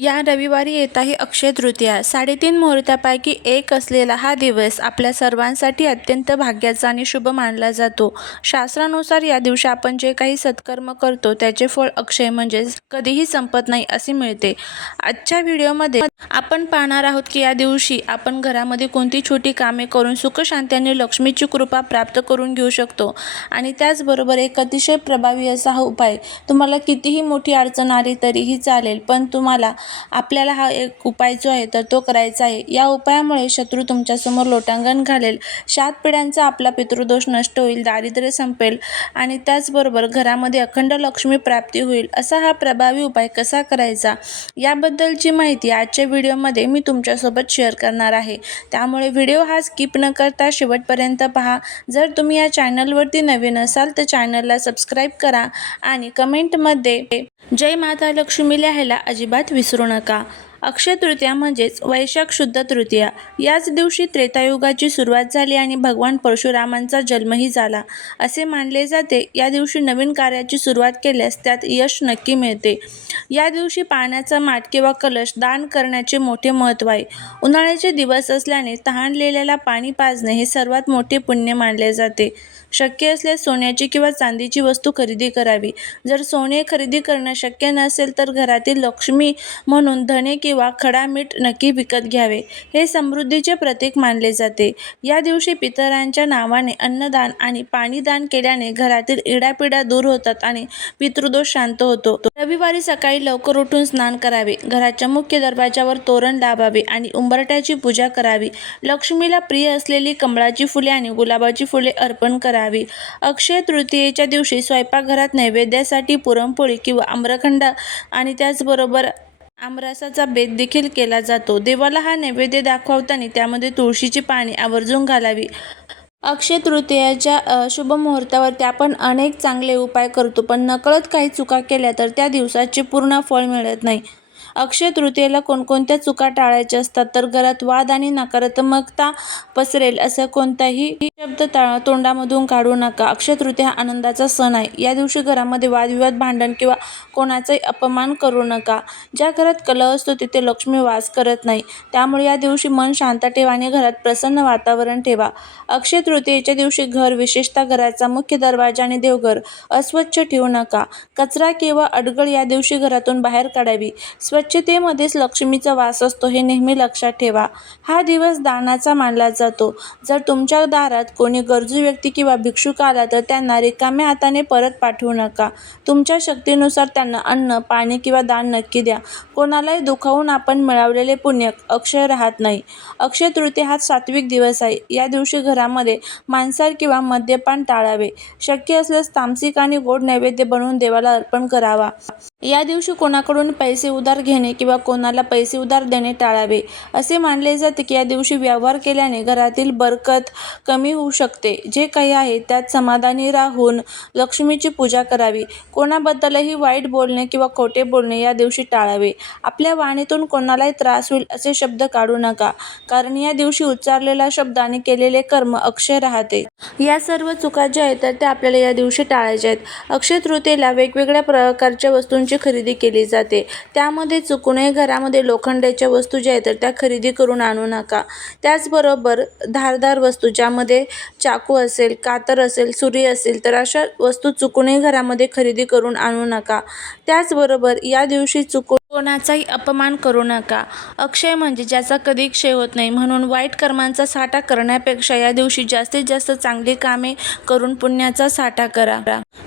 या रविवारी येत आहे अक्षय तृतीया. 3.5 मुहूर्तापैकी एक असलेला हा दिवस आपल्या सर्वांसाठी अत्यंत भाग्याचा आणि शुभ मानला जातो. शास्त्रानुसार या दिवशी आपण जे काही सत्कर्म करतो त्याचे फळ अक्षय म्हणजेच कधीही संपत नाही असे मिळते. आजच्या व्हिडिओमध्ये आपण पाहणार आहोत की या दिवशी आपण घरामध्ये कोणती छोटी कामे करून सुखशांती आणि लक्ष्मीची कृपा प्राप्त करून घेऊ शकतो. आणि त्याचबरोबर एक अतिशय प्रभावी असा हा उपाय. तुम्हाला कितीही मोठी अडचण आली तरीही चालेल, पण आपल्याला हा एक उपाय जो आहे तर तो करायचा आहे. या उपायामुळे शत्रू तुमच्यासमोर लोटांगण घालेल, 7 पिढ्यांचा आपला पितृदोष नष्ट होईल, दारिद्र्य संपेल आणि त्याचबरोबर घरामध्ये अखंड लक्ष्मी प्राप्ती होईल. असा हा प्रभावी उपाय कसा करायचा याबद्दलची माहिती आजच्या व्हिडिओमध्ये मी तुमच्यासोबत शेअर करणार आहे. त्यामुळे व्हिडिओ हा स्किप न करता शेवटपर्यंत पहा. जर तुम्ही या चॅनलवरती नवीन असाल तर चॅनलला सबस्क्राईब करा आणि कमेंटमध्ये जय माता लक्ष्मी लिहायला अजिबात विसरू नका. अक्षय तृतीया म्हणजेच वैशाख शुद्ध तृतीया. याच दिवशी त्रेतायुगाची सुरुवात झाली आणि भगवान परशुरामांचा जन्मही झाला असे मानले जाते. या दिवशी नवीन कार्याची सुरुवात केल्यास त्यात यश नक्की मिळते. या दिवशी पाण्याचा माठ किंवा कलश दान करण्याचे मोठे महत्त्व आहे. उन्हाळ्याचे दिवस असल्याने तहानलेल्याला पाणी पाजणे हे सर्वात मोठे पुण्य मानले जाते. शक्य असल्यास सोन्याची किंवा चांदीची वस्तू खरेदी करावी. जर सोने खरेदी करणं शक्य नसेल तर घरातील लक्ष्मी म्हणून धने किंवा खडा मीठ नक्की विकत घ्यावे. हे समृद्धीचे प्रतीक मानले जाते. या दिवशी पितरांच्या नावाने अन्नदान आणि पाणीदान केल्याने घरातील इडापिडा दूर होतात आणि पितृदोष शांत होतो. रविवारी सकाळी लवकर उठून स्नान करावे, घराच्या मुख्य दरवाजावर तोरण लावावे आणि उंबरठ्याची पूजा करावी. लक्ष्मीला प्रिय असलेली कमळाची फुले आणि गुलाबाची फुले अर्पण करावी. अक्षय तृतीयेच्या दिवशी स्वयंपाकघरात नैवेद्यासाठी पुरणपोळी किंवा आम्रखंड आणि त्याचबरोबर आमरसाचा बेत देखील केला जातो. देवाला हा नैवेद्य दाखवताना त्यामध्ये तुळशीची पाने आवर्जून घालावी. अक्षय तृतीयेच्या शुभ मुहूर्तावरती आपण अनेक चांगले उपाय करतो, पण नकळत काही चुका केल्या तर त्या दिवसाचे पूर्ण फळ मिळत नाही. अक्षय तृतीयेला कोणकोणत्या चुका टाळायच्या असतात तर घरात वाद आणि नकारात्मकता पसरेल असा कोणताही शब्द तोंडामधून काढू नका. अक्षय तृतीया हा आनंदाचा सण आहे. या दिवशी घरामध्ये वादविवाद, भांडण किंवा कोणाचाही अपमान करू नका. ज्या घरात कलह असतो तिथे लक्ष्मी वास करत नाही. त्यामुळे या दिवशी मन शांत ठेवा आणि घरात प्रसन्न वातावरण ठेवा. अक्षय तृतीयेच्या दिवशी घर, विशेषतः घराचा मुख्य दरवाजा आणि देवघर अस्वच्छ ठेवू नका. कचरा किंवा अडगळ या दिवशी घरातून बाहेर काढावी. स्वच्छतेमध्येच लक्ष्मीचा वास असतो हे नेहमी लक्षात ठेवा. हा दिवस दानाचा मानला जातो. जर तुमच्या दारात कोणी गरजू व्यक्ती किंवा भिक्षुक आला तर त्यांना रिकाम्या हाताने परत पाठवू नका. तुमच्या शक्तीनुसार त्यांना अन्न, पाणी किंवा दान नक्की द्या. कोणालाही दुखावून आपण मिळवलेले पुण्य अक्षय राहत नाही. अक्षय तृतीया हा सात्विक दिवस आहे. या दिवशी घरामध्ये मांसाहार किंवा मद्यपान टाळावे. शक्य असल्यास तामसिक आणि गोड नैवेद्य बनवून देवाला अर्पण करावा. या दिवशी कोणाकडून पैसे उधार घेणे किंवा कोणाला पैसे उधार देणे टाळावे. असे मानले जाते की या दिवशी व्यवहार केल्याने घरातील बरकत कमी होऊ शकते. जे काही आहे त्यात समाधानी राहून लक्ष्मीची पूजा करावी. कोणाबद्दलही वाईट बोलणे किंवा खोटे बोलणे या दिवशी टाळावे. आपल्या वाणीतून कोणालाही त्रास होईल असे शब्द काढू नका, कारण या दिवशी उच्चारलेला शब्द आणि केलेले कर्म अक्षय राहते. या सर्व चुका ज्या आहेत तर त्या आपल्याला या दिवशी टाळायच्या आहेत. अक्षय तृतीयेला वेगवेगळ्या प्रकारच्या वस्तूंची खरेदी केली जाते. त्यामध्ये चुकूनही घरामध्ये लोखंडाच्या वस्तू ज्या आहेत तर त्या खरेदी करून आणू नका. त्याचबरोबर धारदार वस्तू ज्यामध्ये चाकू असेल, कातर असेल, सुरी असेल तर अशा वस्तू चुकूनही घरामध्ये खरेदी करून आणू नका. त्याचबरोबर या दिवशी चुकून कोणाचाही अपमान करू नका. अक्षय म्हणजे ज्याचा कधी क्षय होत नाही, म्हणून वाईट कर्मांचा साठा करण्यापेक्षा या दिवशी जास्तीत जास्त चांगली कामे करून पुण्याचा साठा करा.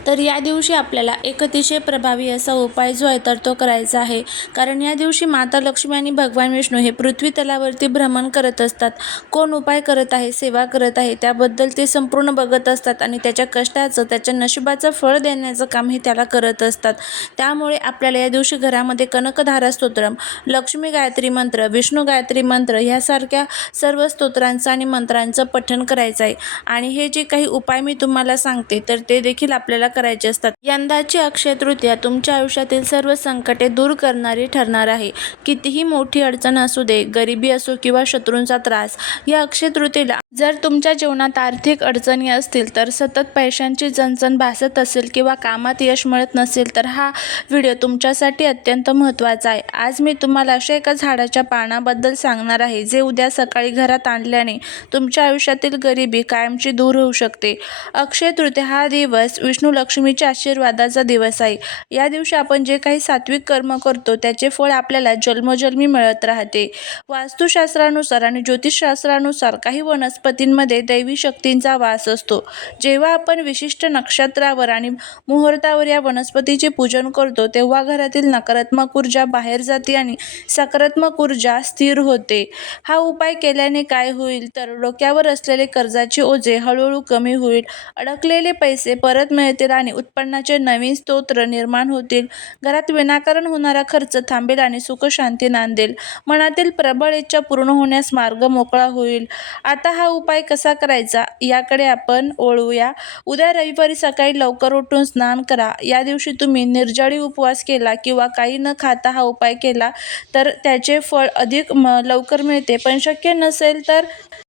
तर या दिवशी आपल्याला एक अतिशय प्रभावी असा उपाय जो आहे तर तो करायचा आहे, कारण या दिवशी माता लक्ष्मी आणि भगवान विष्णू हे पृथ्वी तलावरती भ्रमण करत असतात. कोण उपाय करत आहे, सेवा करत आहे त्याबद्दल ते संपूर्ण बघत असतात आणि त्याच्या कष्टाचं, त्याच्या नशिबाचं फळ देण्याचं काम हे त्याला करत असतात. त्यामुळे आपल्याला या दिवशी घरामध्ये कनकधारा स्तोत्रम, लक्ष्मी गायत्री मंत्र, विष्णू गायत्री मंत्र यासारख्या सर्व स्तोत्रांचं आणि मंत्रांचं पठण करायचं आहे. आणि हे जे काही उपाय मी तुम्हाला सांगते तर ते देखील आपल्याला करायचे असतात. यंदाची अक्षय तृतीया तुमच्या आयुष्यातील सर्व संकटे दूर करणारी ठरणार आहे. कितीही मोठी अडचण असू दे, गरिबी असो किंवा शत्रूंचा त्रास, या अक्षय तृतीयेला जर तुमच्या जीवनात आर्थिक अडचणी असतील तर सतत पैशांची चणचण भासत असेल किंवा कामात यश मिळत नसेल तर हा व्हिडिओ तुमच्यासाठी अत्यंत महत्त्वाचा महत्त्वाचा आहे. आज मी तुम्हाला अशा एका झाडाच्या पानाबद्दल सांगणार आहे जे उद्या सकाळी घरात आणल्याने तुमच्या आयुष्यातील गरिबी कायमची दूर होऊ शकते. अक्षय तृतीया हा दिवस विष्णू लक्ष्मीच्या आशीर्वादाचा दिवस आहे. या दिवशी आपण जे काही सात्विक कर्म करतो त्याचे फळ आपल्याला जन्मोजन्मी मिळत राहते. वास्तुशास्त्रानुसार आणि ज्योतिषशास्त्रानुसार काही वनस्पतींमध्ये दैवी शक्तींचा वास असतो. जेव्हा आपण विशिष्ट नक्षत्रावर आणि मुहूर्तावर या वनस्पतीचे पूजन करतो तेव्हा घरातील नकारात्मक ऊर्जा बाहेर जाते आणि सकारात्मक ऊर्जा स्थिर होते. हा उपाय केल्याने काय होईल तर डोक्यावर असलेले कर्जाचे ओझे हळूहळू कमी होईल, अडकलेले पैसे परत मिळतील आणि उत्पन्नाचे नवीन स्रोत निर्माण होतील. घरात विनाकारण होणारा खर्च थांबेल आणि सुखशांती नांदेल. मनातील प्रबळ इच्छा पूर्ण होण्यास मार्ग मोकळा होईल. आता हा उपाय कसा करायचा याकडे आपण वळूया. उद्या रविवारी सकाळी लवकर उठून स्नान करा. या दिवशी तुम्ही निर्जळी उपवास केला किंवा काही न खाता हा उपाय केला तर त्याचे फळ अधिक लवकर मिळते. पण शक्य नसेल तर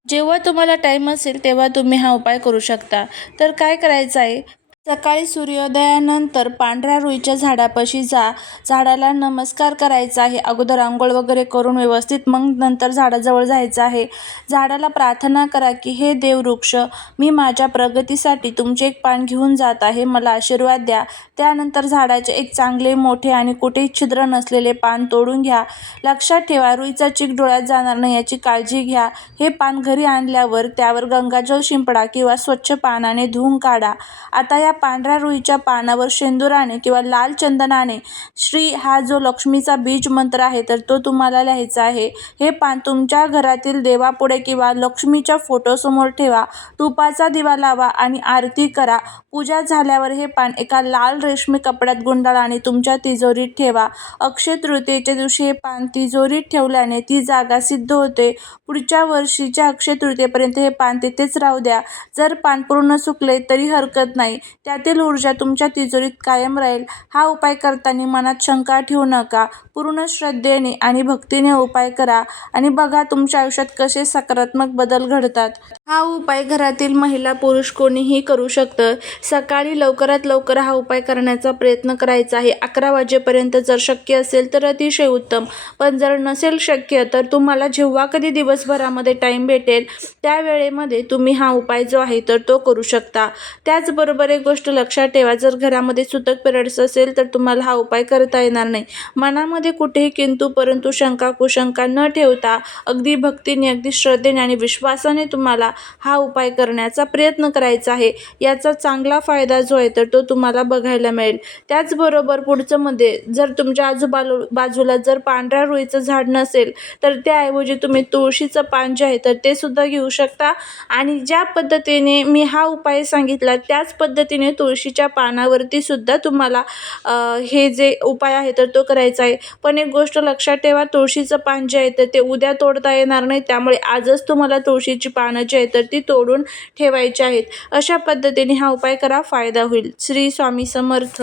जेव्हा तुम्हाला टाईम असेल तेव्हा तुम्ही हा उपाय करू शकता. तर काय करायचं आहे, सकाळी सूर्योदयानंतर पांढऱ्या रुईच्या झाडापाशी जा. झाडाला नमस्कार करायचा आहे. अगोदर आंघोळ वगैरे करून व्यवस्थित मग नंतर झाडाजवळ जायचं आहे. झाडाला प्रार्थना करा की हे देववृक्ष, मी माझ्या प्रगतीसाठी तुमचे एक पान घेऊन जात आहे, मला आशीर्वाद द्या. त्यानंतर झाडाचे एक चांगले मोठे आणि कुठेही छिद्र नसलेले पान तोडून घ्या. लक्षात ठेवा, रुईचा चीक डोळ्यात जाणार नाही याची काळजी घ्या. हे पान घरी आणल्यावर त्यावर गंगाजल शिंपडा किंवा स्वच्छ पानाने धुवून काढा. आता या पांढऱ्या रुईच्या पानावर शेंदुराने किंवा लाल चंदनाने श्री हा जो लक्ष्मीचा बीज मंत्र आहे तर तो तुम्हाला लिहायचा आहे. हे पान तुमच्या घरातील देवापुढे किंवा लक्ष्मीच्या फोटोसमोर ठेवा. तुपाचा दिवा लावा आणि आरती करा. पूजा झाल्यावर हे पान एका लाल रेशमी कपड्यात गुंडाळा आणि तुमच्या तिजोरीत ठेवा. अक्षय तृतीयेच्या दिवशी हे पान तिजोरीत ठेवल्याने ती जागा सिद्ध होते. पुढच्या वर्षीच्या अक्षय तृतीयेपर्यंत हे पान तिथेच राहू द्या. जर पान पूर्ण सुकले तरी हरकत नाही, त्यातील ऊर्जा तुमच्या तिजोरीत कायम राहील. हा उपाय करताना मनात शंका ठेवू नका. पूर्ण श्रद्धेने आणि भक्तीने उपाय करा आणि बघा तुमच्या आयुष्यात कसे सकारात्मक बदल घडतात. हा उपाय घरातील महिला पुरुष कोणीही करू शकतं. सकाळी लवकरात लवकर हा उपाय करण्याचा प्रयत्न करायचा आहे. 11 वाजेपर्यंत जर शक्य असेल तर अतिशय उत्तम. पण जर नसेल शक्य तर तुम्हाला जेव्हा कधी दिवसभरामध्ये टाईम भेटेल त्या वेळेमध्ये तुम्ही हा उपाय जो आहे तर तो करू शकता. त्याचबरोबर एक गोष्ट लक्षात ठेवा, जर घरामध्ये सुतक पिरियड्स असेल तर तुम्हाला हा उपाय करता येणार नाही. मनामध्ये कुठेही किंतु परंतु शंका कुशंका न ठेवता अगदी भक्तीने अगदी श्रद्धेने आणि विश्वासाने तुम्हाला हा उपाय करण्याचा प्रयत्न करायचा आहे. याचा चांगला फायदा जो आहे तर तो तुम्हाला बघायला मिळेल. त्याचबरोबर पुढचं मध्ये जर तुमच्या बाजूला जर पांढऱ्या रुईचं झाड नसेल तर त्याऐवजी तुम्ही तुळशीचं पान जे आहे तर ते सुद्धा घेऊ शकता आणि ज्या पद्धतीने मी हा उपाय सांगितला त्याच पद्धतीने तुळशीच्या पानावरती सुद्धा तुम्हाला हे जे उपाय आहे तर तो करायचा आहे. पण एक गोष्ट लक्षात ठेवा, तुळशीचं पान जे आहे तर ते उद्या तोडता येणार नाही, त्यामुळे आजच तुम्हाला तुळशीची पानं जी आहेत तर ती तोडून ठेवायची आहेत. अशा पद्धतीने हा उपाय करा, फायदा होईल. श्री स्वामी समर्थ.